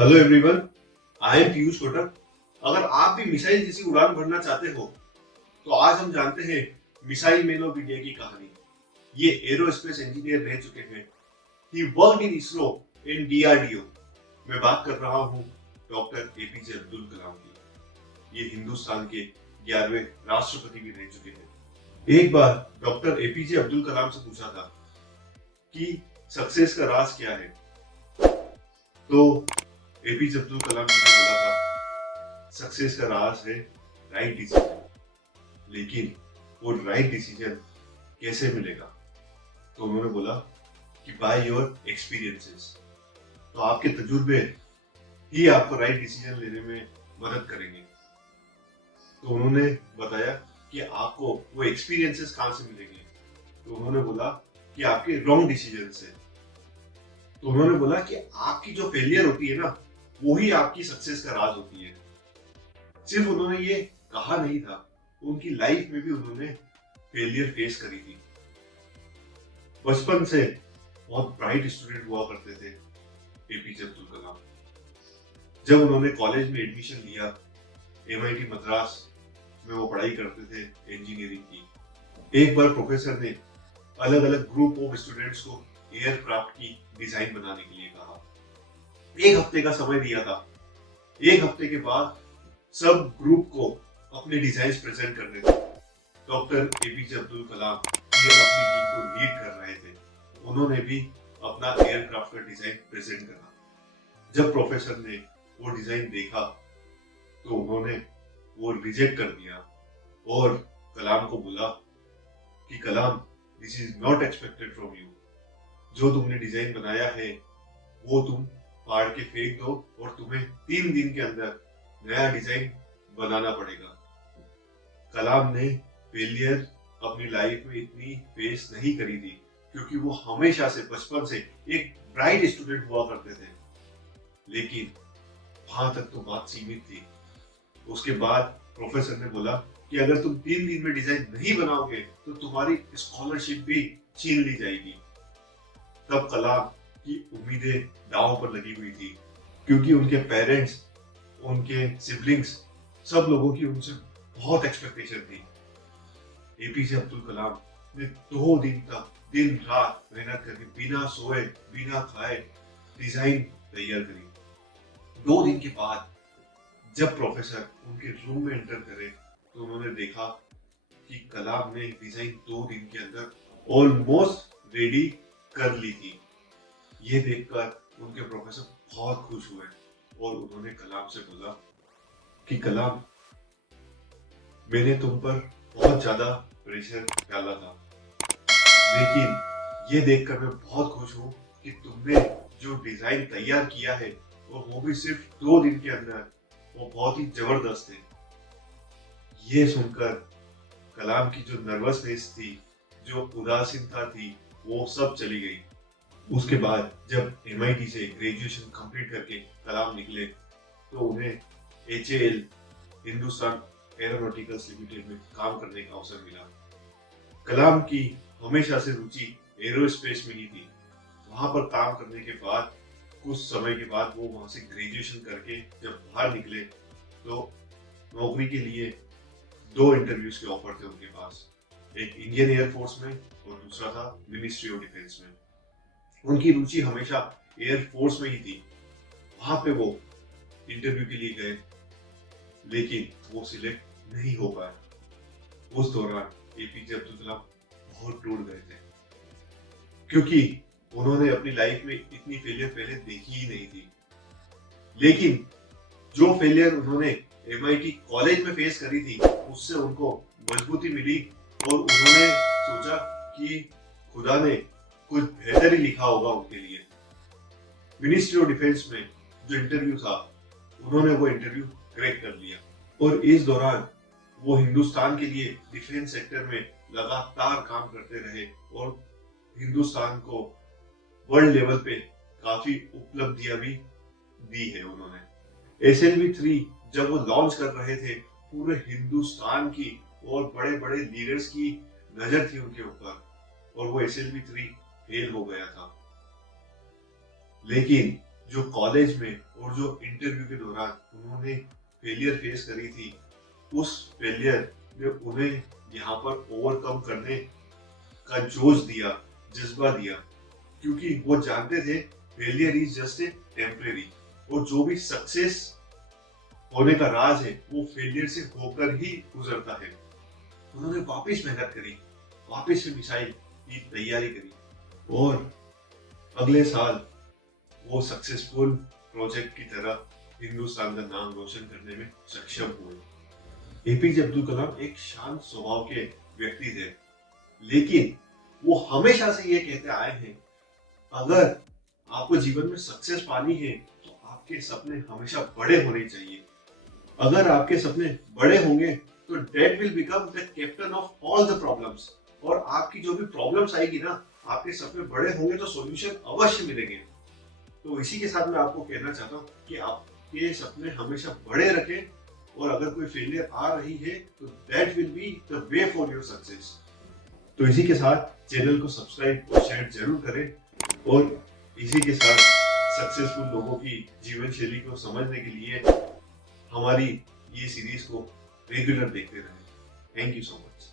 Hello everyone, I am Piyush Kotak. अगर आप भी मिसाइल जैसी उड़ान भरना चाहते हो तो आज हम जानते हैं मिसाइल मैन ऑफ इंडिया की कहानी। ये एरोस्पेस इंजीनियर रह चुके हैं। He worked in ISRO and DRDO. मैं बात कर रहा हूँ डॉक्टर एपीजे अब्दुल कलाम की। ये हिंदुस्तान के 11वें राष्ट्रपति भी रह चुके हैं। एक बार डॉक्टर एपीजे अब्दुल कलाम से पूछा था कि सक्सेस का राज क्या है, तो एपीजे अब्दुल कलाम जी ने बोला था सक्सेस का राज है राइट डिसीजन। लेकिन वो राइट डिसीजन कैसे मिलेगा? तो उन्होंने बोला कि बाय योर एक्सपीरियंसेस। तो आपके तजुर्बे ही आपको राइट डिसीजन लेने में मदद करेंगे। तो उन्होंने बताया कि आपको वो एक्सपीरियंसेस कहां से मिलेंगे? तो उन्होंने बोला कि आपके रॉन्ग डिसीजन से। तो उन्होंने बोला कि आपकी जो फेलियर होती है ना, वो ही आपकी सक्सेस का राज होती है। सिर्फ उन्होंने ये कहा नहीं था, उनकी लाइफ में भी उन्होंने फेलियर फेस करी थी। बचपन से बहुत ब्राइट स्टूडेंट हुआ करते थे एपीजे अब्दुल कलाम। जब उन्होंने कॉलेज में एडमिशन लिया, एमआईटी मद्रास में वो पढ़ाई करते थे इंजीनियरिंग की। एक बार प्रोफेसर ने अलग अलग ग्रुप ऑफ स्टूडेंट्स को एयरक्राफ्ट की डिजाइन बनाने के लिए कहा। एक हफ्ते का समय दिया था। एक हफ्ते के बाद सब ग्रुप को अपने डिजाइन प्रेजेंट करने थे। डॉक्टर एपीजे अब्दुल कलाम ये अपनी टीम को लीड कर रहे थे। उन्होंने भी अपना एयरक्राफ्ट का डिजाइन प्रेजेंट करा। जब प्रोफेसर ने वो डिजाइन देखा तो उन्होंने वो रिजेक्ट कर दिया और कलाम को बोला कि Kalam, this is not expected from you. जो तुमने डिजाइन बनाया है वो तुम फाड़ के फेंक दो और तुम्हें 3 दिन के अंदर नया डिजाइन बनाना पड़ेगा। कलाम ने फेलियर अपनी लाइफ में इतनी फेस नहीं करी थी क्योंकि वो हमेशा से बचपन से एक ब्राइट स्टूडेंट हुआ करते थे। लेकिन वहां तक तो बात सीमित थी। उसके बाद प्रोफेसर ने बोला कि अगर तुम 3 दिन में डिजाइन नहीं बनाओगे तो तुम्हारी स्कॉलरशिप भी छीन ली जाएगी। तब कलाम की उम्मीदें दांव पर लगी हुई थी क्योंकि उनके पेरेंट्स, उनके सिबलिंग्स, सब लोगों की उनसे बहुत एक्सपेक्टेशन थी। एपीजे अब्दुल कलाम ने 2 दिन तक दिन रात मेहनत करके बिना सोए बिना खाए डिजाइन तैयार करी। 2 दिन के बाद जब प्रोफेसर उनके रूम में एंटर करे तो उन्होंने देखा कि कलाम ने डिजाइन 2 दिन के अंदर ऑलमोस्ट रेडी कर ली थी। ये देखकर उनके प्रोफेसर बहुत खुश हुए और उन्होंने कलाम से बोला कि कलाम, मैंने तुम पर बहुत ज्यादा प्रेशर डाला था, लेकिन ये देखकर मैं बहुत खुश हूँ कि तुमने जो डिजाइन तैयार किया है और वो भी सिर्फ 2 दिन के अंदर, वो बहुत ही जबरदस्त है। ये सुनकर कलाम की जो नर्वसनेस थी, जो उदासीनता थी, वो सब चली गई। उसके बाद जब एमआईटी से ग्रेजुएशन कंप्लीट करके कलाम निकले तो उन्हें एचएएल, हिंदुस्तान एरोनॉटिकल्स लिमिटेड में काम करने का अवसर मिला। कलाम की हमेशा से रुचि एरोस्पेस में ही थी। वहां पर काम करने के बाद कुछ समय के बाद वो वहां से ग्रेजुएशन करके जब बाहर निकले तो नौकरी के लिए 2 इंटरव्यूज के ऑफर थे उनके पास। एक इंडियन एयरफोर्स में और दूसरा था मिनिस्ट्री ऑफ डिफेंस में। उनकी रुचि हमेशा एयरफोर्स में ही थी। वहां पे वो इंटरव्यू के लिए गए लेकिन वो सिलेक्ट नहीं हो पाए। उस दौरान एपीजे अब्दुल कलाम बहुत टूट गए थे क्योंकि उन्होंने अपनी लाइफ में इतनी फेलियर पहले देखी ही नहीं थी। लेकिन जो फेलियर उन्होंने एमआईटी कॉलेज में फेस करी थी उससे उनको मजबूती मिली और उन्होंने सोचा कि खुदा ने कुछ बेहतर ही लिखा होगा उनके लिए। मिनिस्ट्री ऑफ डिफेंस में जो इंटरव्यू था, उन्होंने वो इंटरव्यू क्रैक कर लिया और इस दौरान वो हिंदुस्तान के लिए डिफेंस सेक्टर में लगातार काम करते रहे और हिंदुस्तान को वर्ल्ड लेवल पे काफी उपलब्धियां भी दी है उन्होंने। SLV-3 जब वो लॉन्च कर रहे थे, पूरे हिंदुस्तान की और बड़े बड़े लीडर्स की नजर थी उनके ऊपर और वो SLV-3 फेल हो गया था। लेकिन जो कॉलेज में और जो इंटरव्यू के दौरान उन्होंने फेलियर फेस करी थी, उस फेलियर ने उन्हें यहाँ पर ओवरकम करने का जोश दिया, जज्बा दिया, क्योंकि वो जानते थे failure is just a temporary, और जो भी सक्सेस होने का राज है वो फेलियर से होकर ही गुजरता है। उन्होंने वापस मेहनत करी, वापस से मिसाइल की तैयारी करी, और अगले साल वो सक्सेसफुल प्रोजेक्ट की तरह हिंदुस्तान का नाम रोशन करने में सक्षम हुए। एपीजे अब्दुल कलाम एक शांत स्वभाव के व्यक्ति थे, लेकिन वो हमेशा से ये कहते आए हैं, अगर आपको जीवन में सक्सेस पानी है तो आपके सपने हमेशा बड़े होने चाहिए। अगर आपके सपने बड़े होंगे तो that will become the captain of all the problems, और आपकी जो भी प्रॉब्लम्स आएगी ना, आपके सपने बड़े होंगे तो सॉल्यूशन अवश्य मिलेंगे। तो इसी के साथ मैं आपको कहना चाहता हूँ कि आपके सपने हमेशा बड़े रखें, और अगर कोई फेलियर आ रही है तो that will be the way for your success. तो इसी के साथ चैनल को सब्सक्राइब और शेयर जरूर करें, और इसी के साथ सक्सेसफुल लोगों की जीवन शैली को समझने के लिए हमारी ये सीरीज को रेगुलर देखते रहें। Thank you so much.